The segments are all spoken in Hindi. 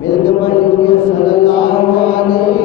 मेरे कमाल दुनिया सल्लल्लाहु अलैहि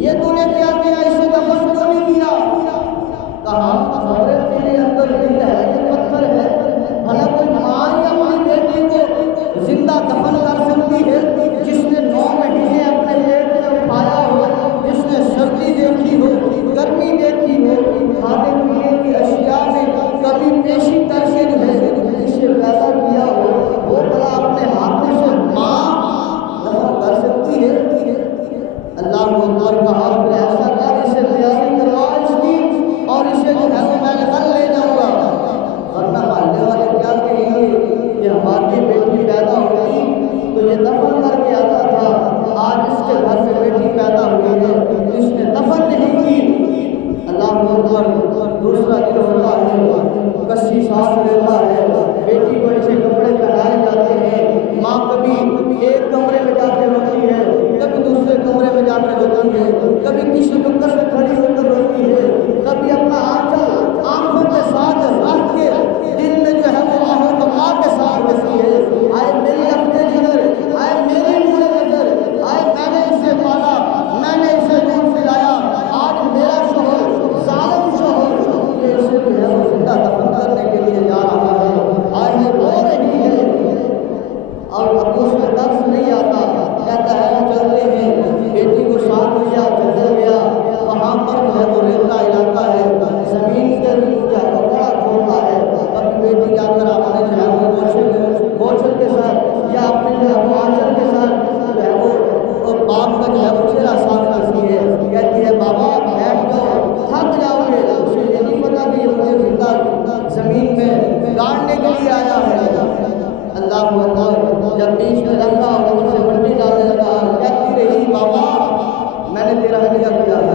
ये तूने क्या किया, इसे दफन क्यों नहीं किया? कहा अरे तेरे अंदर दिल है, ये पत्थर है। भला कोई माँ या अपनी बेटी को जिंदा दफन कर सकती है? जिसने 9 महीने अपने पेट में उठाया हो, जिसने सर्दी देखी हो, गर्मी देखी हो, खाने पीने की अशिया में कभी पेशी तरसीद है, इसे पैदा किया हो, वो भला अपने हाथों से माँ दफन कर सकती है? अल्लाह को कहा ऐसा कर, इसे तैयारी करवा इसकी, और इसे जो है वो मैं कल ले जाऊंगा। वरना मानने वाले क्या कहेंगे कि हमारी बेटी पैदा हुई तो ये दफन करके आता था, आज इसके घर में बेटी पैदा हुई है तो इसने दफन नहीं की। अल्लाह को दूसरा दिन होता है, कस्सी सांस लेता है, बेटी को ऐसे कपड़े पहनाए जाते हैं। माँ कभी एक कमरे में जाके रोती है, कभी दूसरे कमरे में जाकर रोती है, कभी किसी नुक्कड़ से खड़ी होकर रोती है, कभी अपना आंचल आंखों के साथ रख के दिल में जो है वो आहमा के साथ रोती है, आए मेरी अपने नजर, आए मेरी मुझे नजर, आए मैंने इसे पाला, मैंने इसे दूध पिलाया, आज मेरा शोहर जालिम शोहर ये इसे जो है वो जिंदा दफन करने के लिए जा रहा है, आज ये रो रही है। और अब उसमें दर्द नहीं आता, कहता है चलते हैं, बेटी को साथ लिया, चलते गया, वहाँ पर जो है वो रेता इलाका है, जमीन के जो है वो बड़ा छोटा है, तब बेटी जाकर अपने जो है वो गोचर के साथ या अपने जो है वो आंचल के साथ जो है वो बाप का जो है वो चेहरा साफ करती है, कहती है बाबा बैठ जाओ, थक जाओगे। उसे ये नहीं पता कि ये मुझे जिंदा जमीन में गाड़ने के लिए आया है। अल्लाह जब बीच में रखा और उसे मिट्टी डालने लगा, कहती रही बाबा मैंने तेरा हलिया किया है,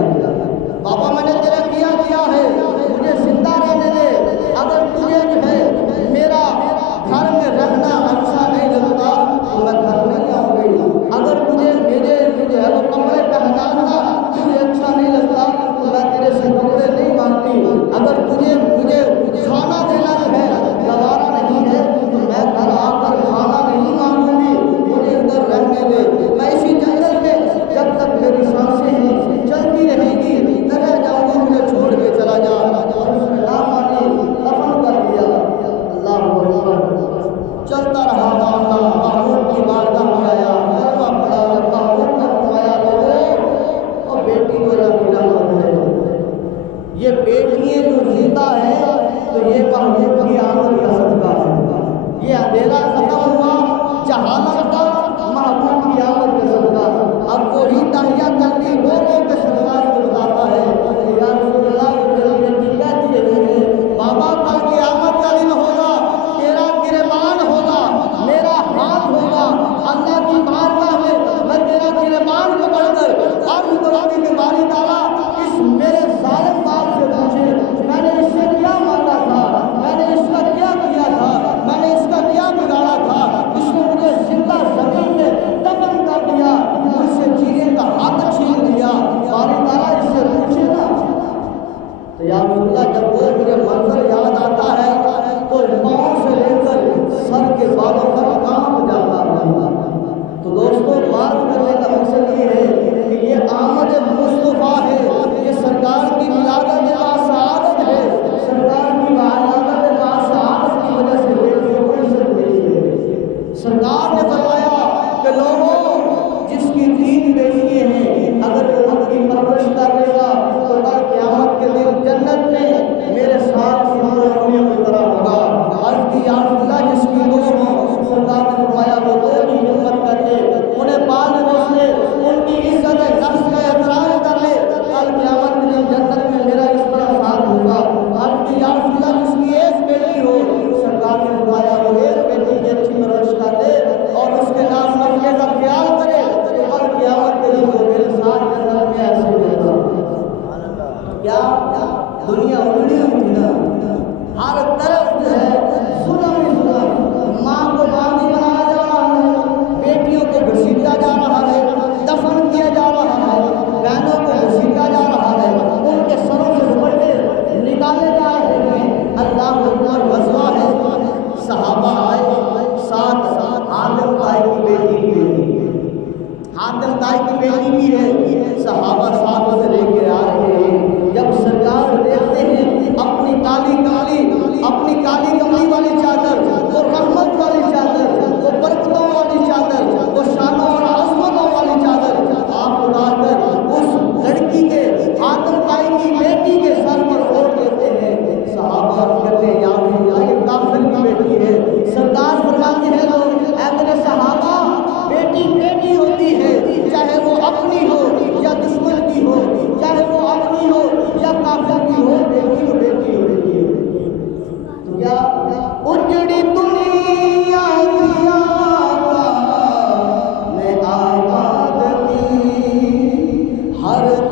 बाबा मैंने तेरा किया है, मुझे जिंदा रहने दे। अगर तुझे जो है मेरा घर में रहना अच्छा नहीं लगता तो मैं घर नहीं आऊँगी, अगर तुझे मेरे जो है वो कपड़े पहनाना तुझे अच्छा नहीं लगता तो मैं तेरे से कपड़े नहीं मांगती, अगर तुझे मुझे खाना देना जो है गवारा नहीं है तो मैं घर आकर खाना नहीं मांगूंगी, मुझे इधर रहने दे। मैं इसी जंगल में जब तक मेरी सांसें हैं चलती रहेगी न रह जाऊंगी, मुझे छोड़ के चला जा। और उसने ना मानी, दफन कर दिया। अल्लाह चलता रहा मामला, महमूद की बारगाह में आया, कलमा पड़ा, महमूद ने फरमाया लोगों और बेटी को रखना है, ये बेटियाँ जो जिंदा है तो ये महमूद की आमद का सदका है, ये अंधेरा खत्म हुआ जहानत का, महबूब की आमद का सदका। अब वो ही तहिया तल्ली रो के सरकार को बताता है या रसूलुल्लाह बाबा कल क़यामत का दिन होगा, तेरा गिरबान होगा, मेरा हाथ होगा, अल्लाह की बारगाह में मैं तेरा गिरबान पकड़कर अर्ज़ करूंगी कि बारी ताला इस मेरे जालिम बाप से पूछे मैंने इससे क्या मांगा था, मैंने इसका क्या किया था, मैंने इसका क्या बिगाड़ा था, इसने मुझे जिंदा जमीन में दफन कर दिया, मुझसे जीने का हक छीन लिया, बारी ताला इससे पूछे ना। तो या रसूलल्लाह जब वो मुझे मंजर याद आता है तो पाँव से लेकर सर के बालों तक कांप जाता है। तो दोस्तों बात करने का मकसद ये है कि ये आमद मुस्तफ़ा है, ये सरकार की विलादत बासआदत है, सरकार की विलादत बासआदत की वजह से बेटियों को इज्जत मिली है। सरकार ने फरमाया कि लोगों जिसकी 3 बेटियां हैं अगर वो उनकी परवरिश करेगा तो कल क़यामत के दिन जन्नत में मेरे साथ की तरह होगा। अर्ज़ की या रसूलल्लाह जिसकी 2 हों, सरकार ने फरमाया वो 2 की हिम्मत करके उन्हें पाल पोसले, उनकी इज्जत नफ्स का एहतराम कर ले, कल क़यामत के दिन जन्नत में मेरा इस तरह साथ होगा। अर्ज़ की या रसूलल्लाह जिसकी 1 बेटी हो, सरकार ने फरमाया वो 1 बेटी की अच्छी परवरिश कर ले और उसके नाम नफले का ख्याल करे, कल क़यामत के दिन वो मेरे साथ जन्नत में ऐसे होगा। क्या दुनिया उजड़ी हुई थी ना, हर तरफ जो है जुल्म ही जुल्म, माँ को बागी बनाया जा रहा है, बेटियों को घसीटा जा रहा है, दफन किया जा रहा है, बहनों को घसीटा जा रहा है, उनके सरों से दुपट्टे निकाले जा रहे हैं। अल्लाह अकबर गज़वा है, सहाबा आए, साथ हातिम ताई की बेटी भी है, हातिम ताई की बेटी भी है, सहाबा साथ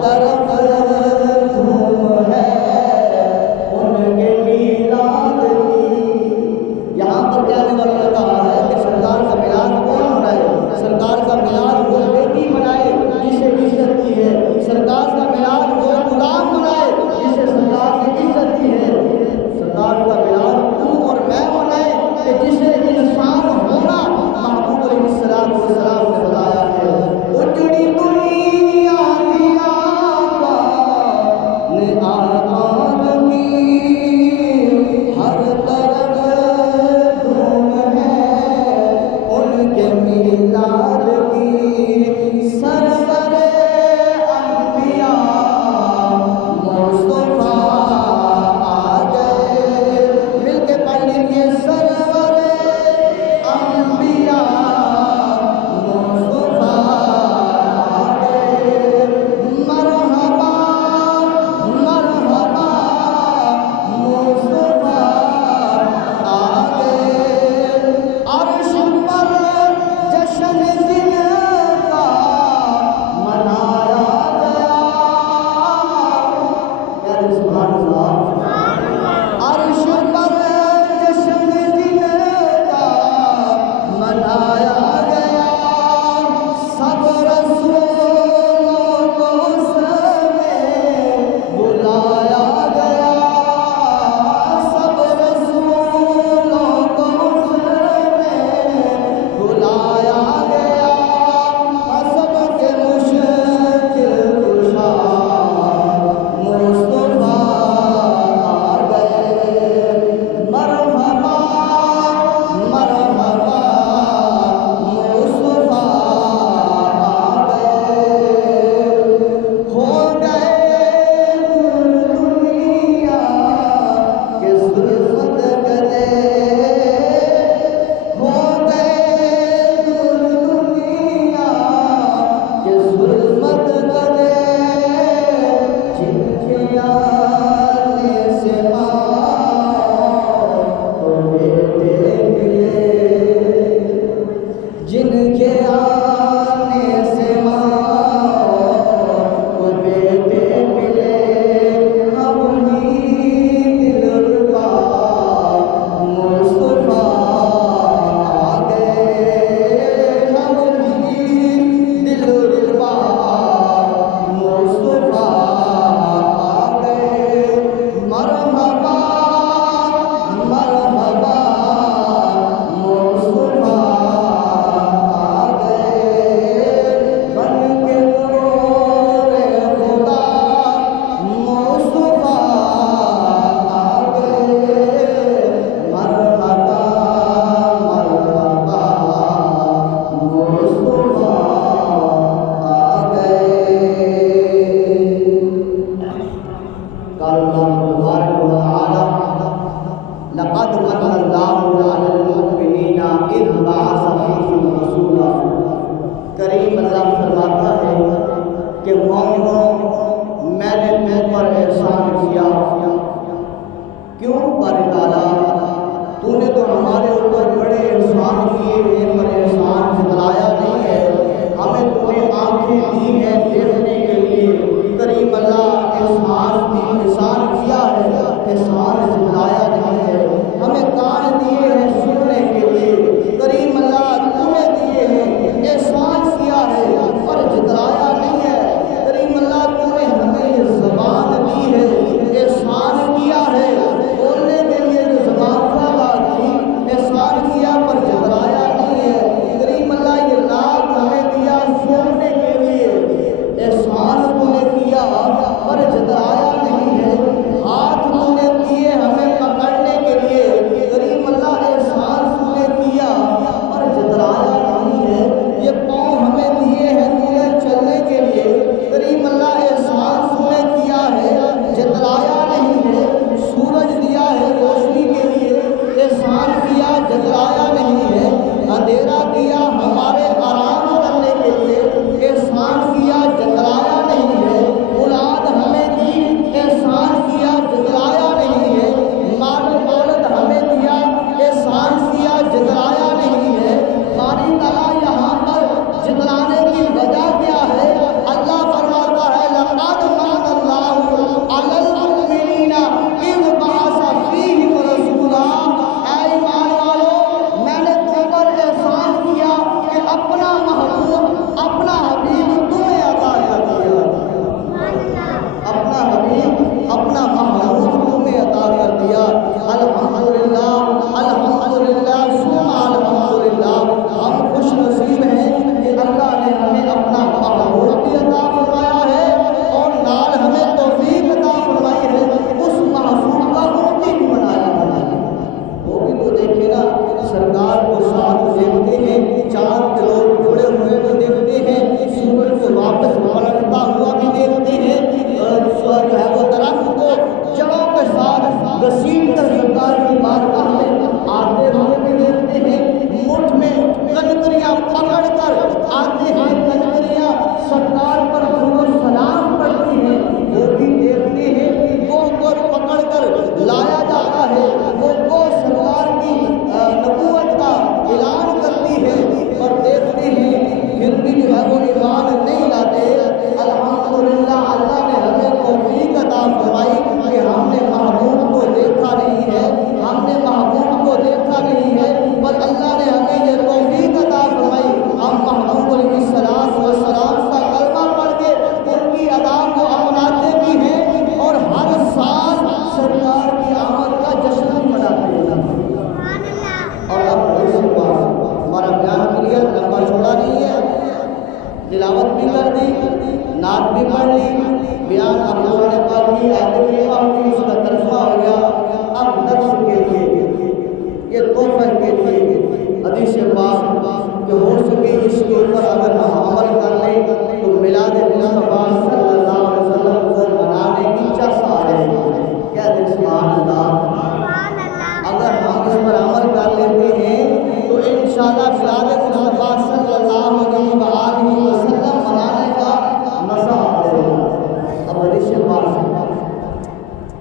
तरफ धूम है उनके मीलाद की। यहाँ पर कहने वालों ने कहा है कि सरकार का मिलाद कौन मनाए? सरकार का मिलाद वो बेटी मनाए जिसे इज्जत की है। सरकार का मिलाद वो गुलाम मनाए जिसे सरकार ने इज्जत की है। सरकार का मिलाद तू और मैं मनाए कि जिसे इंसान होना महबूब अलैहिस्सलाम ने बताया है। उजड़ी दुनिया की आग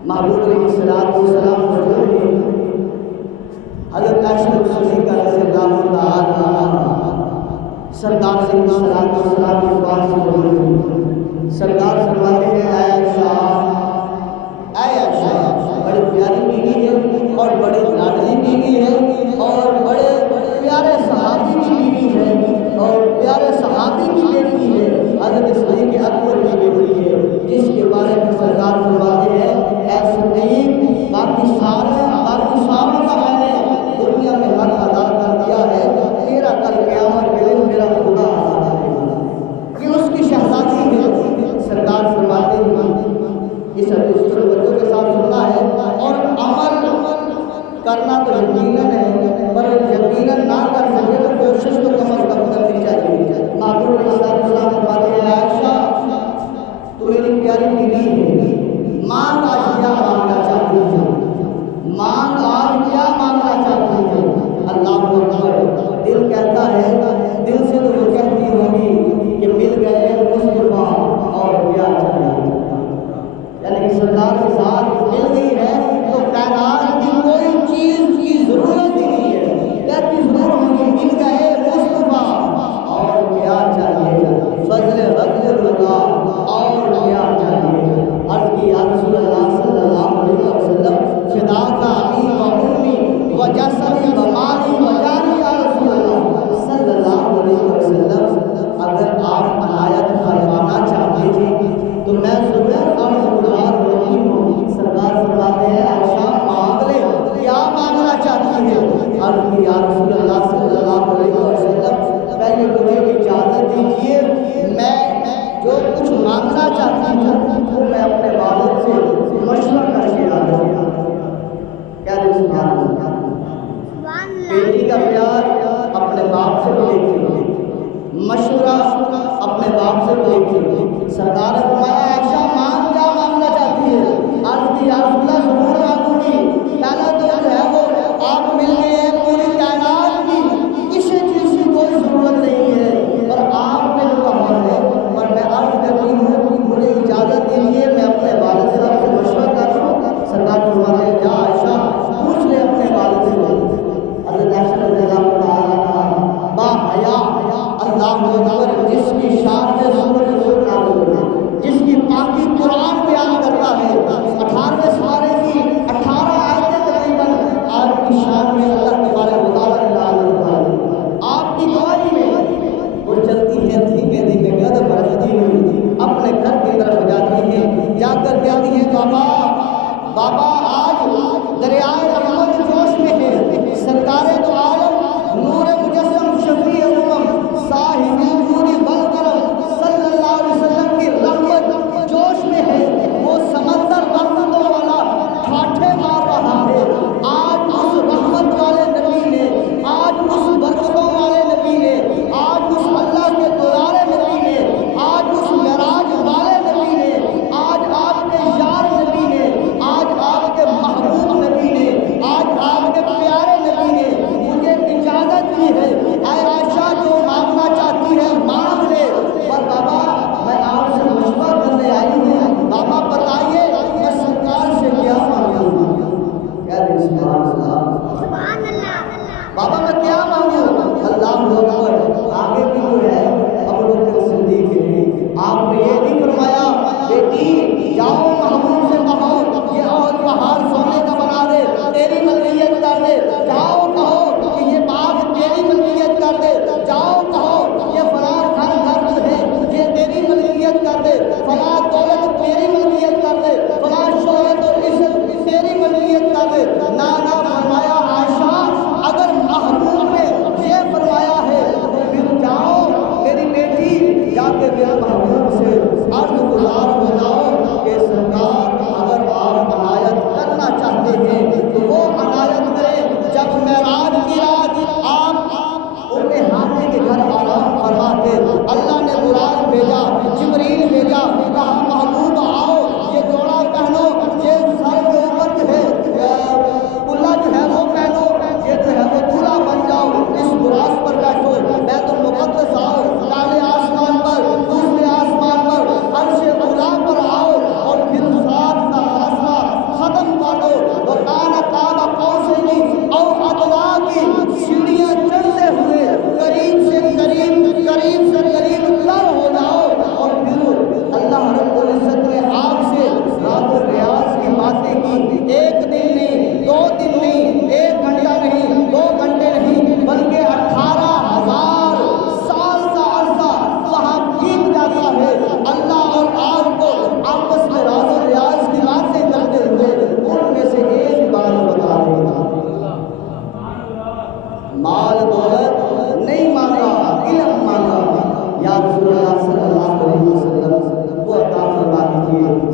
महबूब अलैहिस्सलाम मौजूद है। हज़रत आयशा सिद्दीक़ा रज़ियल्लाहु ताला सरकार से सलाम के पास मौजूद है। सरकार फरमाते हैं आयशा बड़ी प्यारी बीवी है और बड़ी लाडली बीवी है और बड़े प्यारे सहाबी की बीवी है और प्यारे सहाबी की बेटी है, हज़रत सिद्दीक़ अकबर की बेटी है, जिसके बारे में सरकार फरमाते हैं ऐसे नहीं बाकी सारों का मैंने दुनिया में हक अदा कर दिया है, तेरा कल क़यामत के दिन मेरा खुदा अदा करेगा। ये उसकी शहज़ादी है। सरकार फरमाते हैं इस हदीस को बच्चों के साथ सुनना है और अमल करना तो यकीनन है, पर यकीनन ना कर सके तो कोशिश तो कम अज़ कम करनी चाहिए। महबूब अलैहिस्सलाम फरमाते हैं आयशा तू मेरी प्यारी बीवी है, मांग आज क्या मांगना चाहती है, मांग आज क्या मांगना चाहती है। अल्लाह अकबर। दिल कहता है, दिल से तो वो कहती होगी कि मिल गए मुस्तफा और प्यार चाहिए, यानी कि सरकार के साथ मिल गई है तो कायनात की कोई चीज़ की ज़रूरत ही नहीं है, कहती ज़रूर होगी मिल गए मुस्तफा और प्यार चाहिए, फज़ल रज़्क़ और प्यार चाहिए। अर्ज़ की या रसूलल्लाह सल्लल्लाहु अलैहि वसल्लम फ़िदाका अबी व उम्मी व जसदी व माली व जानी या रसूलल्लाह सल्लल्लाहु अलैहि वसल्लम, अगर आप अनायत फरमाना चाहते थे तो मैं सुबह और गुजार होती हूँ। सरकार फरमाते हैं आयशा मांग ले, क्या मांगना चाहती है। अर्ज़ की या रसूलल्लाह सल्लल्लाहु अलैहि वसल्लम पहले मुझे इजाज़त दीजिए, मैं जो कुछ मांगना चाहती हूँ वो मैं अपने वालिद से मशवरा करके आ जाऊँ। क्या बेटी का प्यार अपने बाप से भी देखिए, मशवरा अपने बाप से भी देखिए। सरकार ने फरमाया आयशा मांग क्या मांगना चाहती है। अर्ज़ की या रसूलल्लाह ज़रूर मांगूंगी, पहला तो जो है वो आप मिल गए हैं पूरी कायनात की किसी चीज़ की कोई ज़रूरत नहीं है, और आपने जो कहा है और मैं अर्ज़ करती हूँ कि मुझे इजाज़त दीजिए मैं अपने वालिद साहब से मशवरा कर लूँ। सरकार फरमाते हैं या आयशा पूछ ले अपने वालिद से। हज़रत आयशा रज़ियल्लाहु ताला बाहया अल्लाह अकबर, जिसकी शान में सूरज नूर नाज़िल हुआ, जिसकी पाकी कुरान बयान करता है, 18वें सारे की 18 आयतें तकरीबन आपकी शान में अल्लाह तबारक व तआला ने नाज़िल फरमाई। आपकी गवाही में वो चलती है धीमे धीमे कदम रखती हुई अपने घर की तरफ जाती है, जाकर कहती है बाबा आज दरियाए रहमत जोश में है, सरकारे तो आलम नूर मुजस्सम शफी उम्मम साहिबी नूरी बल करम सल्लल्लाहु अलैहि वसल्लम की रहमत जोश में है, वो समंदर रहमतों वाला ठाठे मार रहा है। आज उस रहमत वाले नबी ने, आज उस बरकतों वाले नबी ने, आज उस अल्लाह के दुलारे नबी ने, आज उस मेराज वाले नबी ने, आज आपके यार नबी ने, आज आपके महबूब नबी ने, आज आपके प्यारे नबी ने मुझे इजाज़त दी है, ऐ आयशा जो मांगना चाहती है मांग ले। पर बाबा मैं आपसे मशवरा करने आई हूँ, बाबा बताइए मैं सरकार से क्या मांगूँ। क्या सुभान अल्लाह, बाबा मैं क्या मांगूँ। अल्लाह अकबर। आगे भी जो है अबू बकर सिद्दीक़ है, आपने ये नहीं फरमाया बेटी जाओ महबूब से कहो ये और पहाड़ सोने का बना दे, तेरी मलकियत कर दे, जाओ कहो कि ये बाग तेरी मलकियत कर दे, जाओ कहो ये फलां घर जो है ये तेरी मलकियत कर दे, फलां दौलत तेरी मलकियत कर दे, फलां शोहरत और इज्जत तेरी मलकियत कर दे। ना फरमाया आयशा अगर महबूब ने ये फरमाया है तो फिर जाओ मेरी बेटी जाके मेरे महबूब से अर्ज़ गुज़ार हो जाओ कि सरकार अगर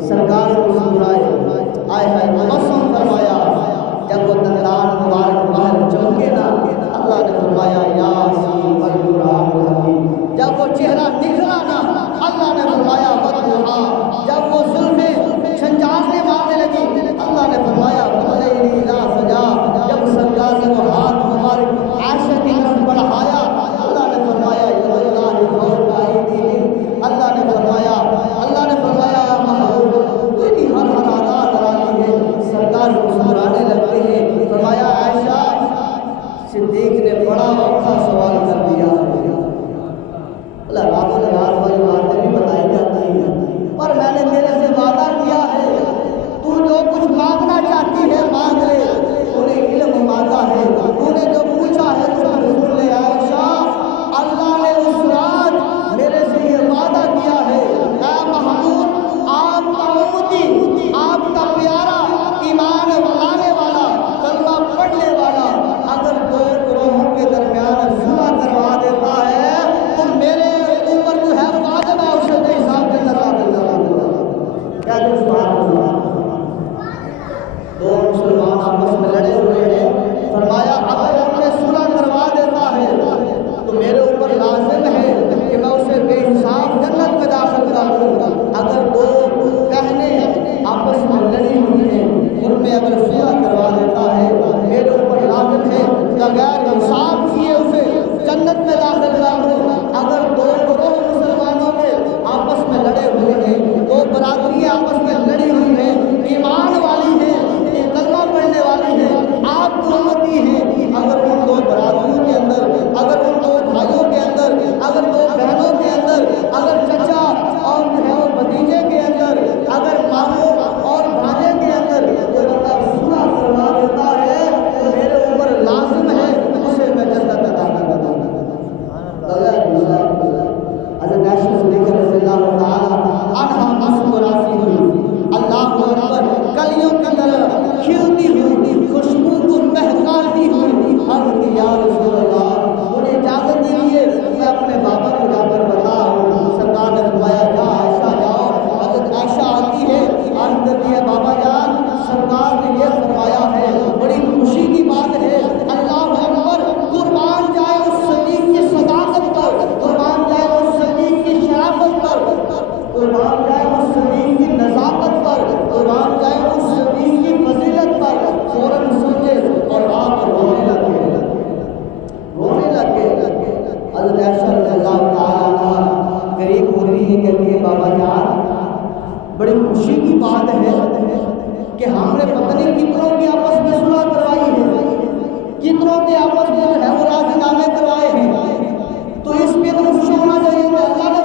सरकार को सुनाए आए है मौसम फरमाया जब वो दंदान मुबारक बाहर चमके ना अल्लाह ने फरमाया यासीन वल कुरान हकीम। जब वो चेहरा निखरा ना अल्लाह ने फरमाया वद्दुहा। जब वो जुल्फें झंझारने मारने लगी अल्लाह ने फरमाया वल्लैलि इज़ा सजा। जब सरकार ने वो हाथ मुबारक आयशा की तरफ बढ़ाया अल्लाह ने फरमाया यदुल्लाहि फौका अयदीहिम। अल्लाह ने फरमाया तेरी हर अदा करानी है। सरकार मुस्कुराने लगते हैं। फरमाया आयशा सिद्दीक ने बड़ा औखा सवाल कर दिया। रातों रात वाली बातें भी बताई जाती हैं पर मैंने तेरे से वादा किया है तू जो कुछ मांगना चाहती है मांग ले। तूने इल्म मांगा है तूने जो पूछा है तो सुन ले आयशा। अल्लाह ने उस रात मेरे से ये वादा किया है ऐ महमूद आपका उम्मती आपका प्यारा ईमान लाने वाला कलमा पढ़ने वाला अगर दो ग्रोहों के दरमियान सुलह करवा देता है तो मेरे ऊपर जो है वाजिब है उसे के हिसाब से सजा मिलता क्या जो सुभान अल्लाह। दो मुसलमान आपस में लड़े हुए हैं फरमाया अगर उन्हें सुलह करवा देता है तो मेरे ऊपर लाजिम है कि मैं उसे बेहिसाब जन्नत में दाखिल कर दूंगा। अगर दो बहनें आपस में लड़ी हुई हैं उनमें अगर सुलह करवा देता है मेरे ऊपर लाजिम है बगैर हिसाब किए उसे जन्नत में दाखिल कर दूंगा। अगर दो ग्रोह मुसलमानों में आपस में लड़े हुए हैं दो बरादरियाँ आपस में लड़ी हुई हैं ईमान वाली हैं कलमा पढ़ने वाली हैं आप उम्मती हैं अगर उन दो बरादरियों के अंदर अगर उन दो भाइयों के अंदर अगर दो बहनों के अंदर अगर चचा और जो है वो भतीजे के अंदर अगर मामू और भांजे के अंदर वो बंदा सुलह करवा देता है तो मेरे ऊपर लाजिम है उसे मैं जन्नत अता करता हूँ। हज़रत आयशा सिद्दीक़ा रज़ियल्लाहु ताला अन्हा मुस्कुराती हुई अल्लाहु अकबर कलियों की तरह खिलती हुई खुशबू को महकाती हुई अर्ज़ की या रसूल अल्लाह मुझे इजाज़त दीजिए मैं अपने बाबा को जाकर बताऊं। सरकार ने फरमाया जा आयशा जाओ। हज़रत आयशा आती है अर्ज़ करती है बाबा जान सरकार ने ये फरमाया है बड़ी खुशी की बात है अल्लाहु अकबर कुर्बान जाए उस सदीक की सदाकत पर कुर्बान जाए उस सदीक की शराफत पर कुर्बान जाए उस सदीक की नज़ाकत पर कुर्बान जाए उस सदीक की फजीलत पर। फौरन सोचे और आप रोने लगे हज़रत आयशा रज़ियल्लाहु ताला अन्हा करीब हो रही है कहती है बाबा जान बड़ी खुशी की बात है कि हमने पता नहीं कितनों की आपस में सुलह करवाई है कितनों के आपस में जो है वो राज़ीनामे करवाए हैं तो इस पे तो खुश होना चाहिए। अल्लाह ने